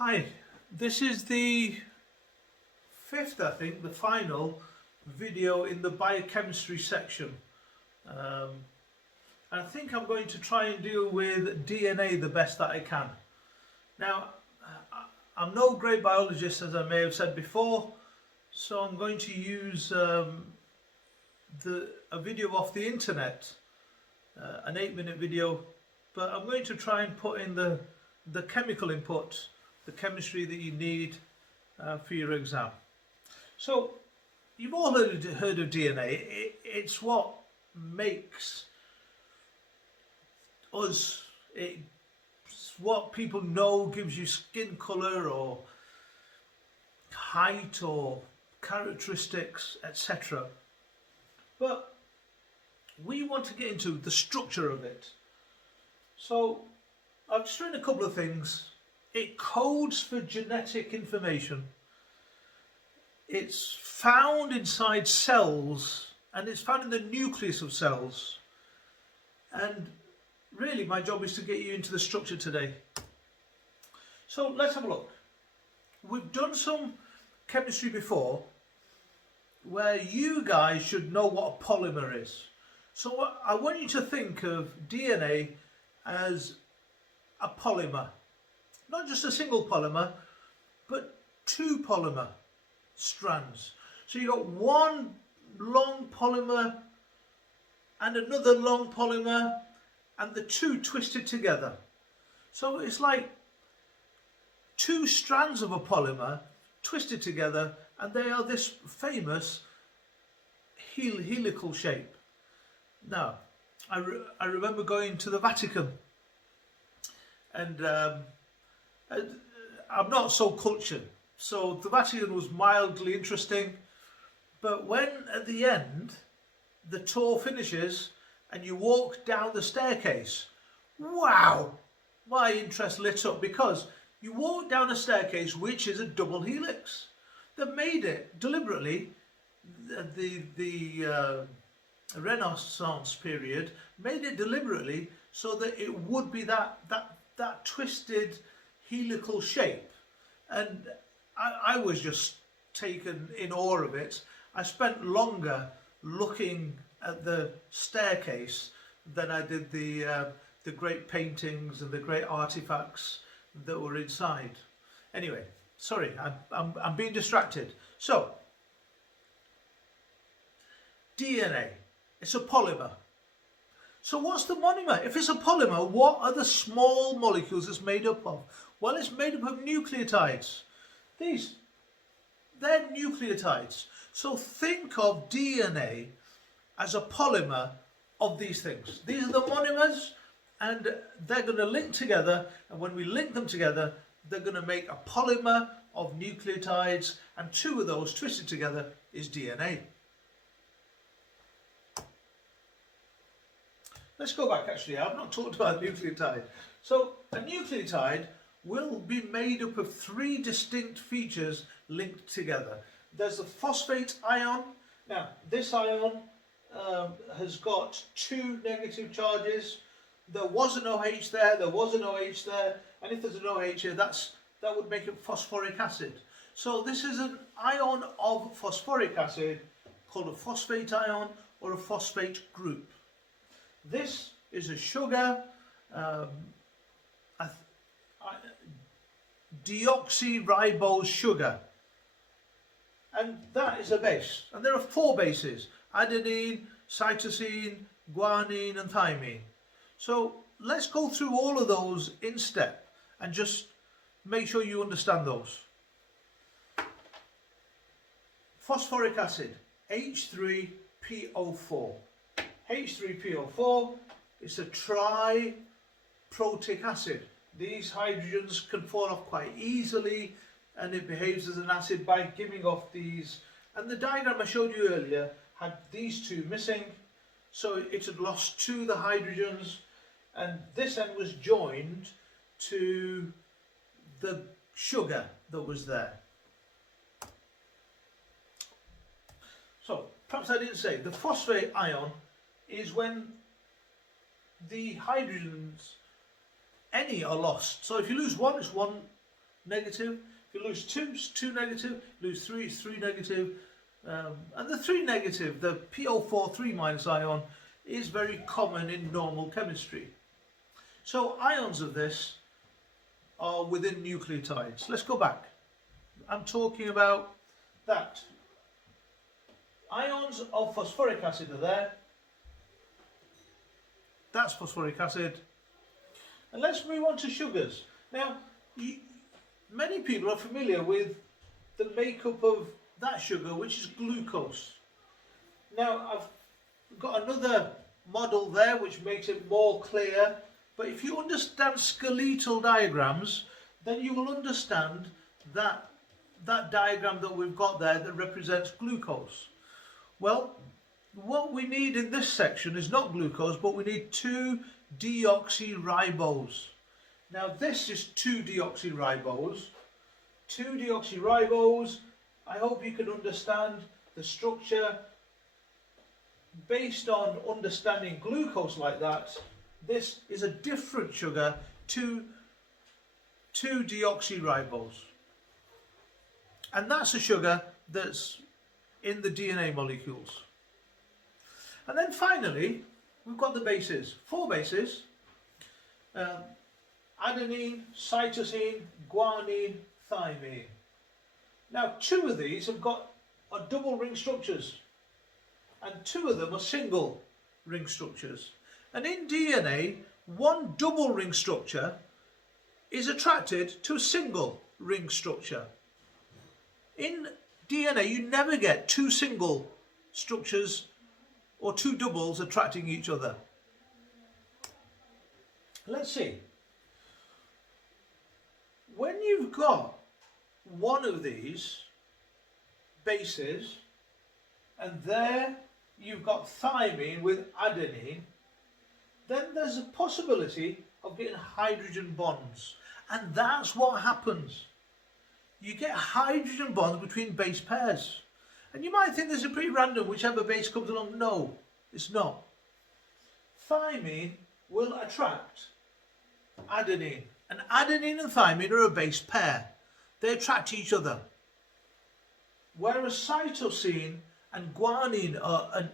Hi, this is the fifth, I think, the final video in the biochemistry section. I think I'm going to try and deal with DNA the best that I can. Now, I'm no great biologist, as I may have said before, so I'm going to use a video off the internet, an 8-minute video, but I'm going to try and put in the chemical input, the chemistry that you need for your exam. So, you've all heard of DNA. It's what makes us, it's what people know gives you skin colour or height or characteristics, etc. But we want to get into the structure of it. So I've just written a couple of things. It codes for genetic information. It's found inside cells, and it's found in the nucleus of cells. And really my job is to get you into the structure today. So let's have a look. We've done some chemistry before where you guys should know what a polymer is. So I want you to think of DNA as a polymer. Not just a single polymer, but two polymer strands. So you've got one long polymer and another long polymer, and the two twisted together. So it's like two strands of a polymer twisted together, and they are this famous helical shape. Now, I remember going to the Vatican, and I'm not so cultured, so the Vatican was mildly interesting, but when at the end the tour finishes and you walk down the staircase, wow, my interest lit up, because you walk down a staircase which is a double helix. They've made it deliberately. The Renaissance period made it deliberately so that it would be that twisted helical shape, and I was just taken in awe of it. I spent longer looking at the staircase than I did the great paintings and the great artifacts that were inside. Anyway, sorry, I'm being distracted. So, DNA, it's a polymer. So what's the monomer? If it's a polymer, what are the small molecules it's made up of? Well, it's made up of nucleotides. They're nucleotides. So think of DNA as a polymer of these things. These are the monomers, and they're going to link together, and when we link them together, they're going to make a polymer of nucleotides, and two of those twisted together is DNA. Let's go back, actually. I've not talked about nucleotide. So a nucleotide will be made up of three distinct features linked together. There's the phosphate ion. Now, this ion has got two negative charges. There was an OH there, there was an OH there, and if there's an OH here, that would make it phosphoric acid. So this is an ion of phosphoric acid called a phosphate ion or a phosphate group. This is a sugar, deoxyribose sugar, and that is a base. And there are four bases: adenine, cytosine, guanine and thymine. So let's go through all of those in step and just make sure you understand those. Phosphoric acid, H3PO4. H3PO4 is a triprotic acid. These hydrogens can fall off quite easily, and it behaves as an acid by giving off these. And the diagram I showed you earlier had these two missing, so it had lost two of the hydrogens, and this end was joined to the sugar that was there. So perhaps I didn't say, the phosphate ion is when the hydrogens, any, are lost. So if you lose one, it's one negative. If you lose 2, it's 2 negative. Lose 3, it's 3 negative. And the 3 negative, the PO4 3 minus ion, is very common in normal chemistry. So ions of this are within nucleotides. Let's go back. I'm talking about that. Ions of phosphoric acid are there. That's phosphoric acid. And let's move on to sugars. Now, many people are familiar with the makeup of that sugar, which is glucose. Now, I've got another model there which makes it more clear. But if you understand skeletal diagrams, then you will understand that diagram that we've got there that represents glucose. Well, what we need in this section is not glucose, but we need 2-deoxyribose. Now this is 2-deoxyribose. 2-deoxyribose, I hope you can understand the structure. Based on understanding glucose like that, this is a different sugar to 2-deoxyribose. And that's a sugar that's in the DNA molecules. And then finally, we've got the bases. 4 bases. Adenine, cytosine, guanine, thymine. Now 2 of these are double ring structures. And 2 of them are single ring structures. And in DNA, 1 double ring structure is attracted to a single ring structure. In DNA, you never get 2 single structures or 2 doubles attracting each other. Let's see. When you've got one of these bases, and there you've got thymine with adenine, then there's a possibility of getting hydrogen bonds. And that's what happens. You get hydrogen bonds between base pairs. And you might think this is pretty random, whichever base comes along. No, it's not. Thymine will attract adenine. And adenine and thymine are a base pair. They attract each other. Whereas cytosine and guanine are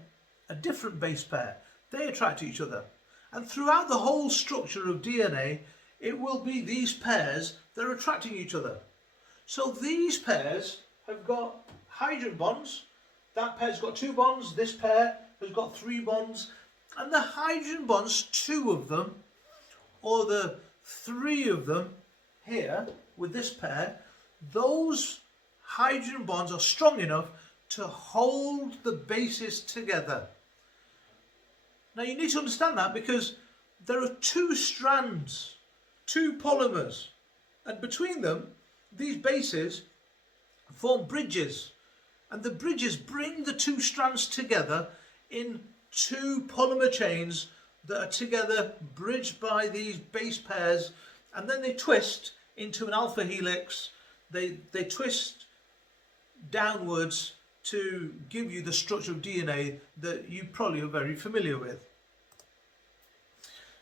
a different base pair. They attract each other. And throughout the whole structure of DNA, it will be these pairs that are attracting each other. So these pairs have got hydrogen bonds. That pair's got 2 bonds. This pair has got 3 bonds. And the hydrogen bonds, 2 of them, or the 3 of them here with this pair, those hydrogen bonds are strong enough to hold the bases together. Now you need to understand that because there are 2 strands, 2 polymers, and between them these bases form bridges, and the bridges bring the 2 strands together in 2 polymer chains that are together bridged by these base pairs, and then they twist into an alpha helix. They twist downwards to give you the structure of DNA that you probably are very familiar with.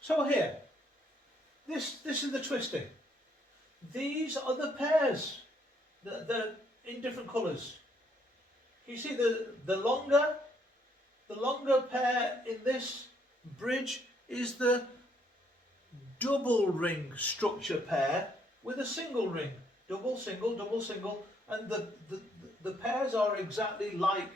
So here, this is the twisting. These are the pairs that are in different colours. You see the longer pair in this bridge is the double ring structure pair with a single ring. Double, single, double, single, and the pairs are exactly like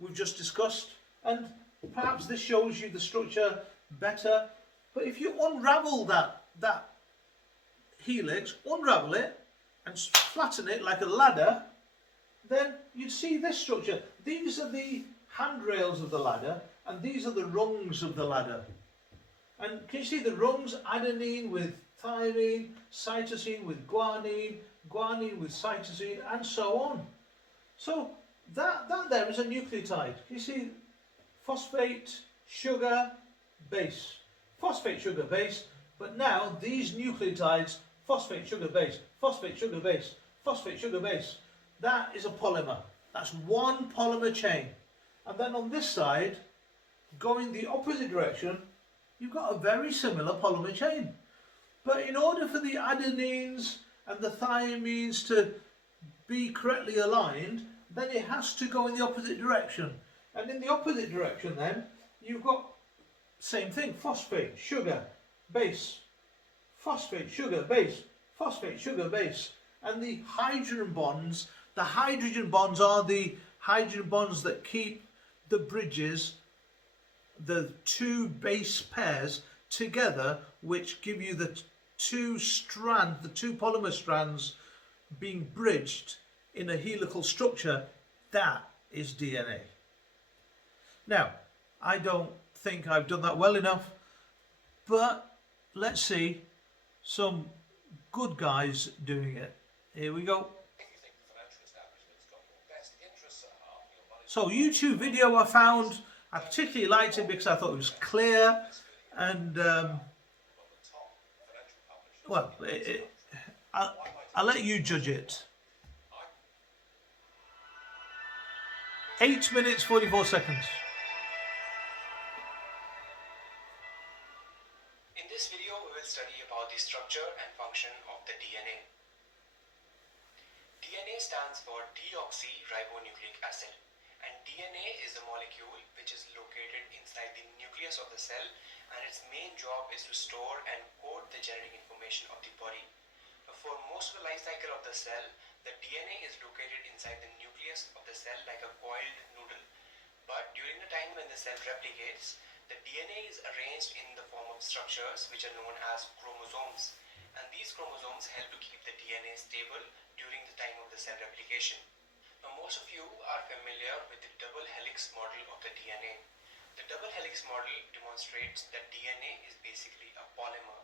we've just discussed, and perhaps this shows you the structure better. But if you unravel that helix, unravel it and flatten it like a ladder, then you'd see this structure. These are the handrails of the ladder, and these are the rungs of the ladder. And can you see the rungs? Adenine with thymine, cytosine with guanine, guanine with cytosine, and so on. So that there is a nucleotide. You see phosphate, sugar, base. Phosphate, sugar, base. But now these nucleotides, phosphate, sugar, base, phosphate, sugar, base, phosphate, sugar, base. That is a polymer. That's one polymer chain. And then on this side, going the opposite direction, you've got a very similar polymer chain. But in order for the adenines and the thiamines to be correctly aligned, then it has to go in the opposite direction. And in the opposite direction then, you've got same thing, phosphate, sugar, base, phosphate, sugar, base, phosphate, sugar, base. And the hydrogen bonds are the hydrogen bonds that keep the bridges, the two base pairs together, which give you the two polymer strands being bridged in a helical structure. That is DNA. Now, I don't think I've done that well enough, but let's see some good guys doing it. Here we go. So YouTube video I found, I particularly liked it because I thought it was clear and well, I'll let you judge it. 8 minutes 44 seconds. In this video we will study about the structure and function of the DNA. DNA stands for deoxyribonucleic acid, and DNA is the molecule which is located inside the nucleus of the cell, and its main job is to store and code the genetic information of the body. For most of the life cycle of the cell, the DNA is located inside the nucleus of the cell like a coiled noodle. But during the time when the cell replicates, the DNA is arranged in the form of structures which are known as chromosomes. And these chromosomes help to keep the DNA stable during the time of the cell replication. Now, most of you are familiar with the double helix model of the DNA. The double helix model demonstrates that DNA is basically a polymer.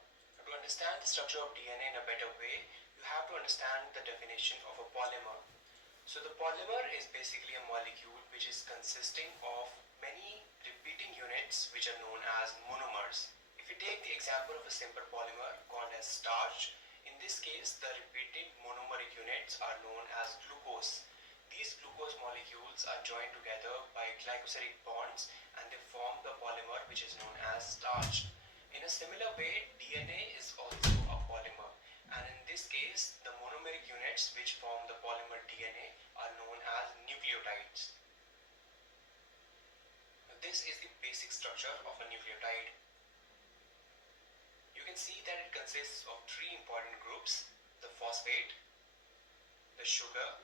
To understand the structure of DNA in a better way, you have to understand the definition of a polymer. So the polymer is basically a molecule which is consisting of many repeating units which are known as monomers. If you take the example of a simple polymer called as starch, in this case the repeating monomeric units are known as glucose. These glucose molecules are joined together by glycosidic bonds and they form the polymer which is known as starch. In a similar way, DNA is also a polymer, and in this case the monomeric units which form the polymer DNA are known as nucleotides. Now, this is the basic structure of a nucleotide. You can see that it consists of three important groups: the phosphate, the sugar,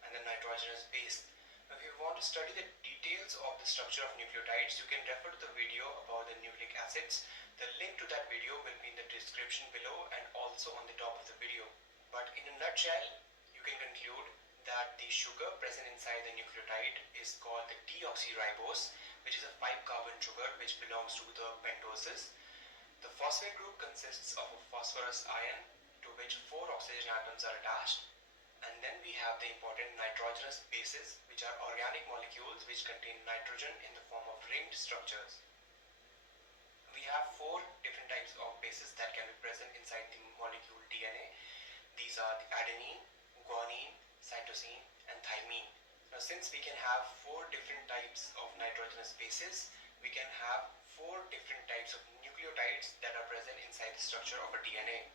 and the nitrogenous base. Now, if you want to study the details of the structure of nucleotides, you can refer to the video about the nucleic acids. The link to that video will be in the description below and also on the top of the video. But in a nutshell, you can conclude that the sugar present inside the nucleotide is called the deoxyribose, which is a 5-carbon sugar which belongs to the pentoses. The phosphate group consists of a phosphorus ion to which 4 oxygen atoms are attached. And then we have the important nitrogenous bases, which are organic molecules which contain nitrogen in the form of ringed structures. We have 4 different types of bases that can be present inside the molecule DNA. These are the adenine, guanine, cytosine, and thymine. Now, since we can have 4 different types of nitrogenous bases, we can have 4 different types of nucleotides that are present inside the structure of a DNA.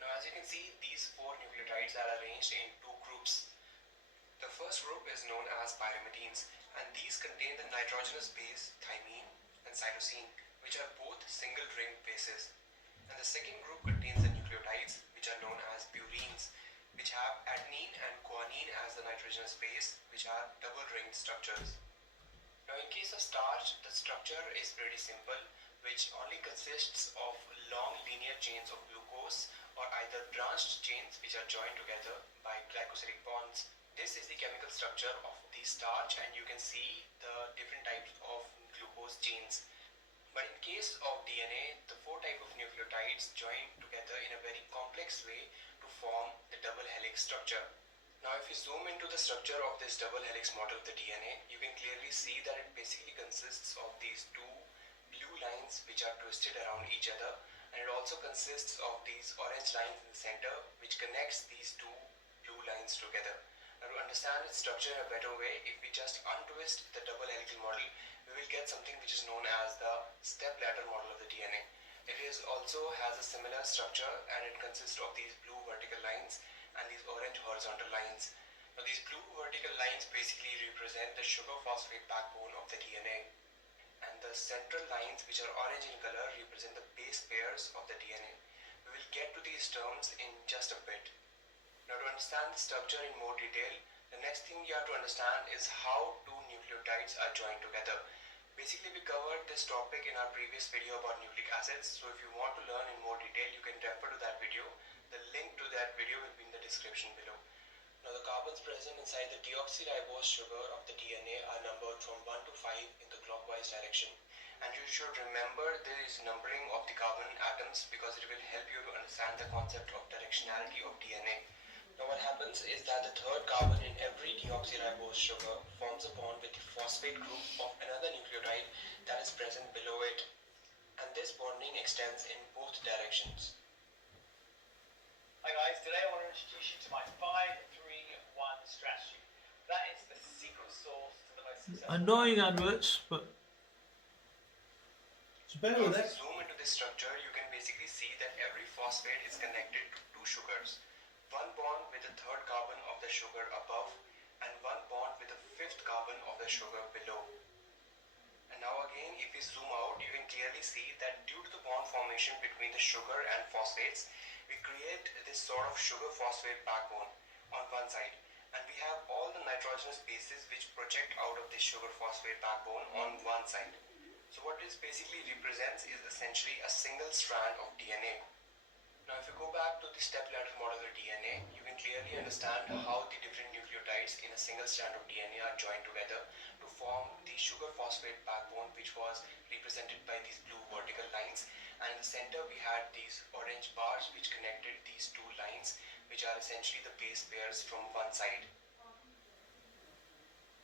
Now, as you can see, these 4 nucleotides are arranged in 2 groups. The first group is known as pyrimidines, and these contain the nitrogenous base thymine and cytosine, which are both single ring bases. And the second group contains the nucleotides, which are known as purines, which have adenine and guanine as the nitrogenous base, which are double ringed structures. Now, in case of starch, the structure is pretty simple, which only consists of long linear chains of glucose or either branched chains which are joined together by glycosidic bonds. This is the chemical structure of the starch, and you can see the different types of glucose chains. But in case of DNA, the 4 types of nucleotides join together in a very complex way to form the double helix structure. Now, if you zoom into the structure of this double helix model of the DNA, you can clearly see that it basically consists of these 2 blue lines which are twisted around each other, and it also consists of these orange lines in the center which connects these 2 blue lines together. Now, to understand its structure in a better way, if we just untwist the double helical model, we will get something which is known as the step ladder model of the DNA. It is also has a similar structure, and it consists of these blue vertical lines and these orange horizontal lines. Now these blue vertical lines basically represent the sugar phosphate backbone of the DNA, and the central lines, which are orange in color, represent the base pairs of the DNA. We will get to these terms in just a bit. Now to understand the structure in more detail, the next thing you have to understand is how two nucleotides are joined together. Basically, we covered this topic in our previous video about nucleic acids, so if you want to learn in more detail, you can refer to that video. The link to that video will be in the description below. Now the carbons present inside the deoxyribose sugar of the DNA are numbered from 1 to 5 in the clockwise direction. And you should remember this numbering of the carbon atoms because it will help you to understand the concept of directionality of DNA. Now what happens is that the third carbon in every deoxyribose sugar forms a bond with the phosphate group of another nucleotide that is present below it, and this bonding extends in both directions. Hi guys, today I want to introduce you to my 5-3-1 strategy. That is the secret sauce to the most successful. Annoying adverts, but so bear with If it. you zoom into this structure, you can basically see that every phosphate is connected to two sugars. One bond with the third carbon of the sugar above and one bond with the fifth carbon of the sugar below. And now again, if we zoom out, you can clearly see that due to the bond formation between the sugar and phosphates, we create this sort of sugar phosphate backbone on one side, and we have all the nitrogenous bases which project out of this sugar phosphate backbone on one side. So what this basically represents is essentially a single strand of DNA. Now if you go back to the step ladder model of DNA, you can clearly understand how the different nucleotides in a single strand of DNA are joined together to form the sugar phosphate backbone, which was represented by these blue vertical lines, and in the center we had these orange bars which connected these two lines, which are essentially the base pairs from one side.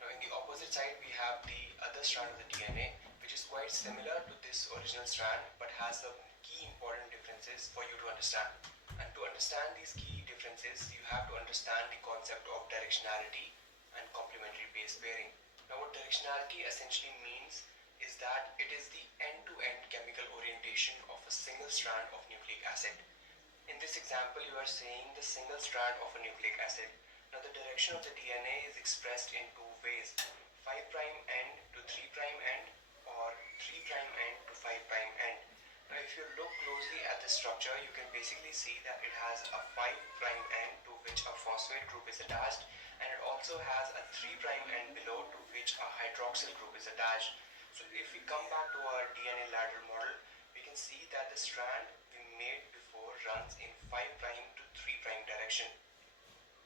Now in the opposite side we have the other strand of the DNA, which is quite similar to this original strand but has some key important differences for you to understand. And to understand these key differences, you have to understand the concept of directionality and complementary base pairing. Now what directionality essentially means is that it is the end-to-end chemical orientation of a single strand of nucleic acid. In this example, you are saying the single strand of a nucleic acid. Now the direction of the DNA is expressed in two ways, 5' end to 3' end or 3' end to 5' end. Now if you look closely at this structure, you can basically see that it has a 5' end to which a phosphate group is attached, and it also has a 3' end below to which a hydroxyl group is attached. So if we come back to our DNA ladder model, we can see that the strand we made before runs in 5' to 3' direction.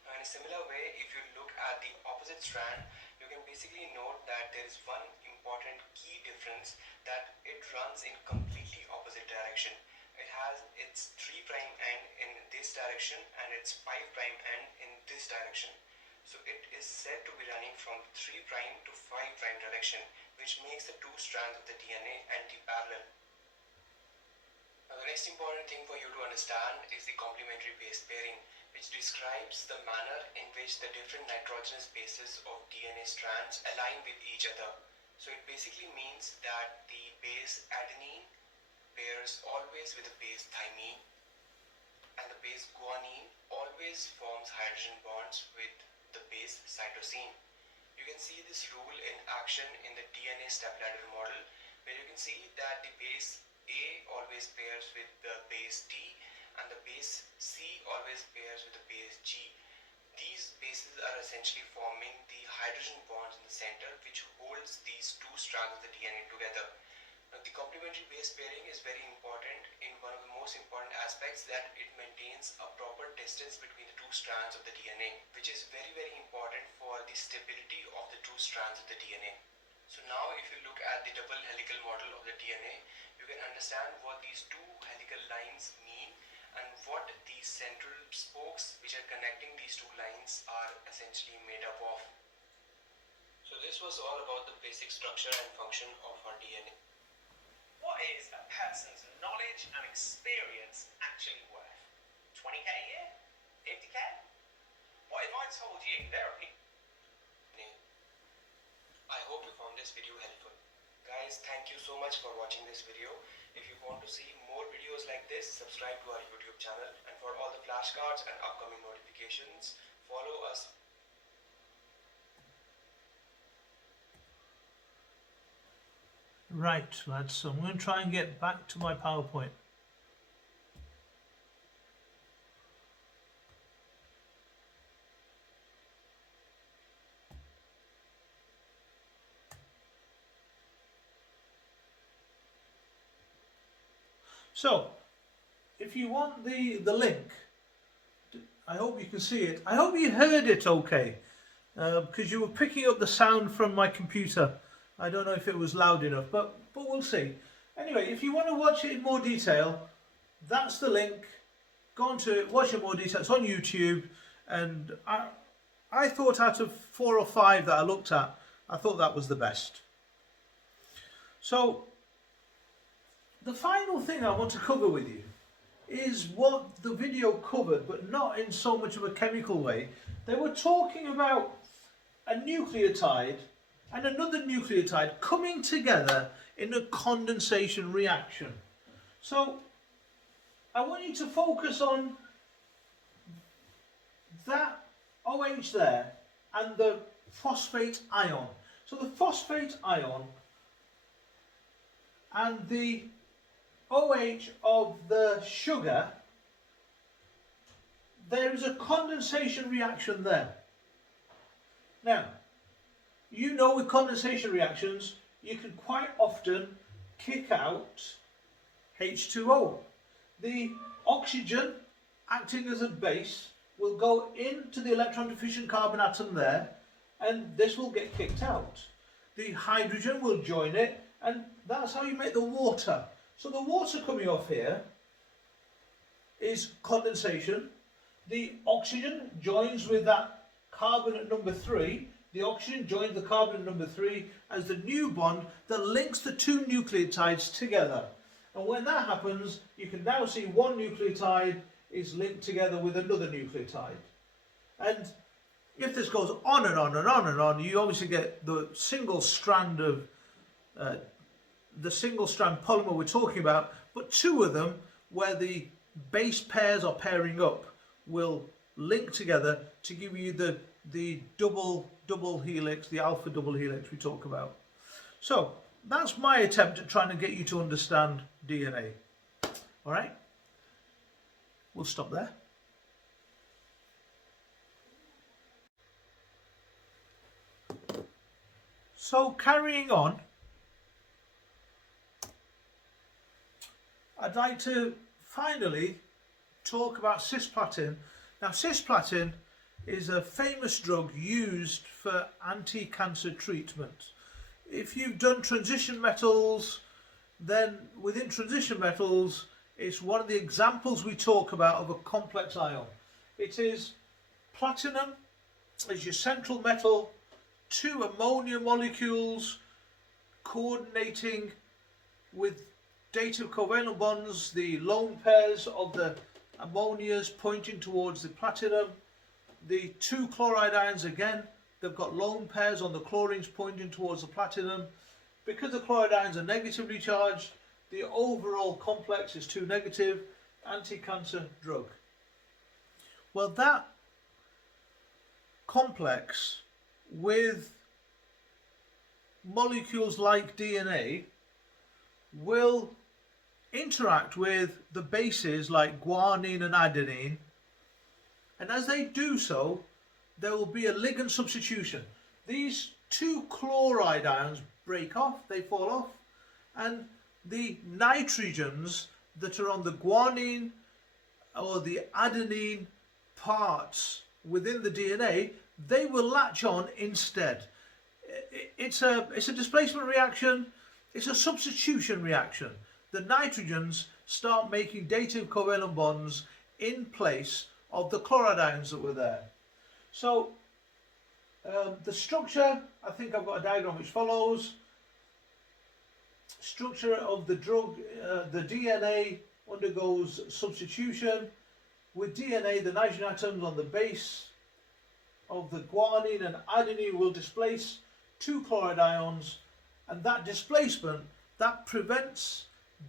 Now in a similar way, if you look at the opposite strand, you can basically note that there is one important key difference, that it runs in completely opposite direction. It has its 3' end in this direction and its 5' end in this direction. So it is said to be running from 3' to 5' direction, which makes the two strands of the DNA anti-parallel. Now the next important thing for you to understand is the complementary base pairing, which describes the manner in which the different nitrogenous bases of DNA strands align with each other. So it basically means that the base adenine pairs always with the base thymine, and the base guanine always forms hydrogen bonds with the base cytosine. You can see this rule in action in the DNA stepladder model, where you can see that the base A always pairs with the base T, and the base C always pairs with the base G. These bases are essentially forming the hydrogen bonds in the center, which holds these two strands of the DNA together. Now, the complementary base pairing is very important in one of the most important aspects, that it maintains a proper distance between the two strands of the DNA, which is very, very important for the stability of the two strands of the DNA. So now if you look at the double helical model of the DNA, you can understand what these two helical lines mean and what the central spokes which are connecting these two lines are essentially made up of. So this was all about the basic structure and function of our DNA. What is a person's knowledge and experience actually worth? 20k a year? 50k? What if I told you there are people... I hope you found this video helpful. Guys, thank you so much for watching this video. If you want to see more videos like this, subscribe to our YouTube channel, and for all the flashcards and upcoming notifications, follow us. Right, lads, so I'm going to try and get back to my PowerPoint. So, if you want the link, I hope you can see it. I hope you heard it okay, because you were picking up the sound from my computer. I don't know if it was loud enough, but we'll see. Anyway, if you want to watch it in more detail, that's the link. Go on to it, watch it in more detail. It's on YouTube, and I thought out of 4 or 5 that I looked at, I thought that was the best. So, the final thing I want to cover with you is what the video covered, but not in so much of a chemical way. They were talking about a nucleotide and another nucleotide coming together in a condensation reaction. So I want you to focus on that OH there and the phosphate ion. So the phosphate ion and the OH of the sugar, there is a condensation reaction there. Now, you know with condensation reactions, you can quite often kick out H2O. The oxygen acting as a base will go into the electron deficient carbon atom there, and this will get kicked out. The hydrogen will join it, and that's how you make the water. So the water coming off here is condensation. The oxygen joins with that carbon at number 3. The oxygen joins the carbon at number 3 as the new bond that links the 2 nucleotides together. And when that happens, you can now see one nucleotide is linked together with another nucleotide. And if this goes on and on and on and on, you obviously get the single strand of the single strand polymer we're talking about, but 2 of them where the base pairs are pairing up will link together to give you the double helix, the alpha double helix we talk about. So that's my attempt at trying to get you to understand DNA. All right, we'll stop there. So carrying on, I'd like to finally talk about cisplatin. Now, cisplatin is a famous drug used for anti-cancer treatment. If you've done transition metals, then within transition metals, it's one of the examples we talk about of a complex ion. It is platinum as your central metal, 2 ammonia molecules coordinating with dative covalent bonds, the lone pairs of the ammonias pointing towards the platinum, the 2 chloride ions again, they've got lone pairs on the chlorines pointing towards the platinum. Because the chloride ions are negatively charged, the overall complex is 2 negative, anti-cancer drug. Well, that complex with molecules like DNA will interact with the bases like guanine and adenine, and as they do so, there will be a ligand substitution. These 2 chloride ions break off, they fall off, and the nitrogens that are on the guanine or the adenine parts within the DNA, they will latch on instead. It's a displacement reaction, it's a substitution reaction. The nitrogens start making dative covalent bonds in place of the chloride ions that were there. So the structure, I think I've got a diagram which follows. Structure of the drug, the DNA undergoes substitution. With DNA, the nitrogen atoms on the base of the guanine and adenine will displace 2 chloride ions, and that displacement, that prevents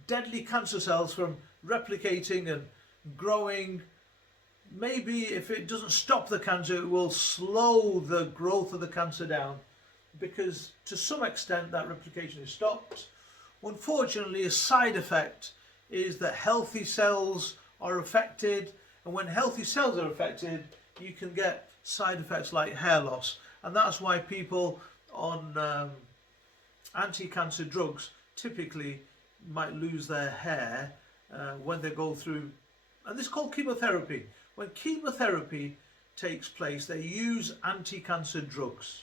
deadly cancer cells from replicating and growing. Maybe if it doesn't stop the cancer, it will slow the growth of the cancer down, because to some extent that replication is stopped. Unfortunately, a side effect is that healthy cells are affected, and when healthy cells are affected, you can get side effects like hair loss, and that's why people on anti-cancer drugs typically might lose their hair when they go through, and this is called chemotherapy. When chemotherapy takes place, they use anti-cancer drugs.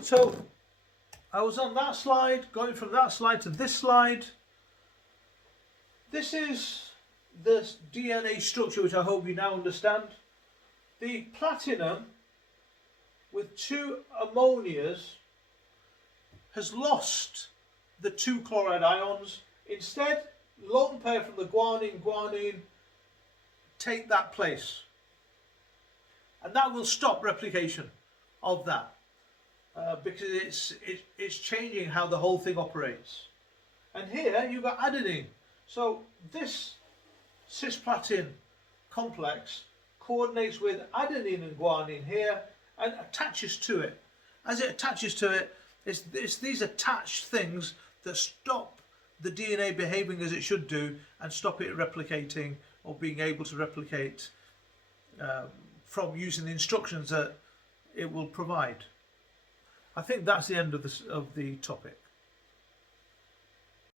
So I was on that slide, going from that slide to this slide. This is the DNA structure, which I hope you now understand. The platinum with 2 ammonias has lost the 2 chloride ions. Instead, lone pair from the guanine take that place, and that will stop replication of that because it's changing how the whole thing operates. And here you've got adenine. So this cisplatin complex coordinates with adenine and guanine here and attaches to it. As it attaches to it, it's these attached things that stop the DNA behaving as it should do and stop it replicating or being able to replicate from using the instructions that it will provide. I think that's the end of the topic.